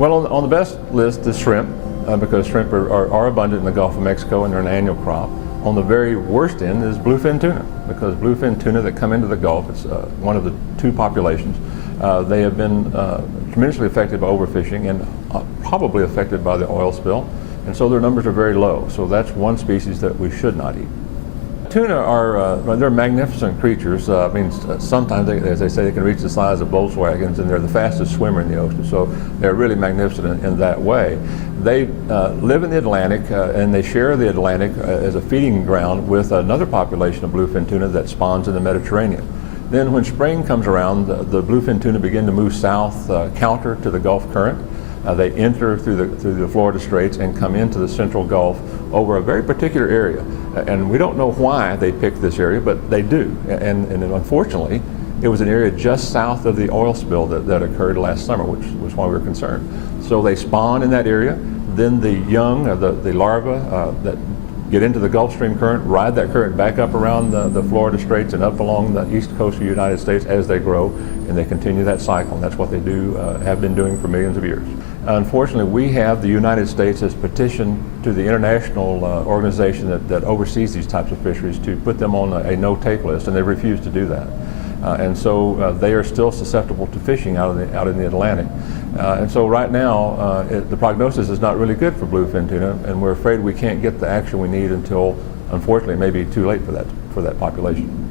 Well, on the best list is shrimp, because shrimp are abundant in the Gulf of Mexico and they're an annual crop. On the very worst end is bluefin tuna, because bluefin tuna that come into the Gulf, it's one of the two populations. They have been tremendously affected by overfishing and probably affected by the oil spill, and so their numbers are very low. So that's one species that we should not eat. Tuna are they're magnificent creatures. Sometimes, as they say, they can reach the size of Volkswagens, and they're the fastest swimmer in the ocean. So they're really magnificent in that way. They live in the Atlantic, and they share the Atlantic as a feeding ground with another population of bluefin tuna that spawns in the Mediterranean. Then when spring comes around, the bluefin tuna begin to move south counter to the Gulf Current. They enter through the Florida Straits and come into the central Gulf over a very particular area. And we don't know why they picked this area, but they do. And unfortunately, it was an area just south of the oil spill that occurred last summer, which was why we were concerned. So they spawn in that area. Then the young, the larvae that get into the Gulf Stream current, ride that current back up around the Florida Straits and up along the east coast of the United States as they grow, and they continue that cycle. And that's what they do, have been doing for millions of years. Unfortunately, we have the United States has petitioned to the international organization that oversees these types of fisheries to put them on a no-take list, and they refuse to do that. And so they are still susceptible to fishing out in the Atlantic. And so right now, the prognosis is not really good for bluefin tuna, and we're afraid we can't get the action we need until, unfortunately, it may be too late for that population.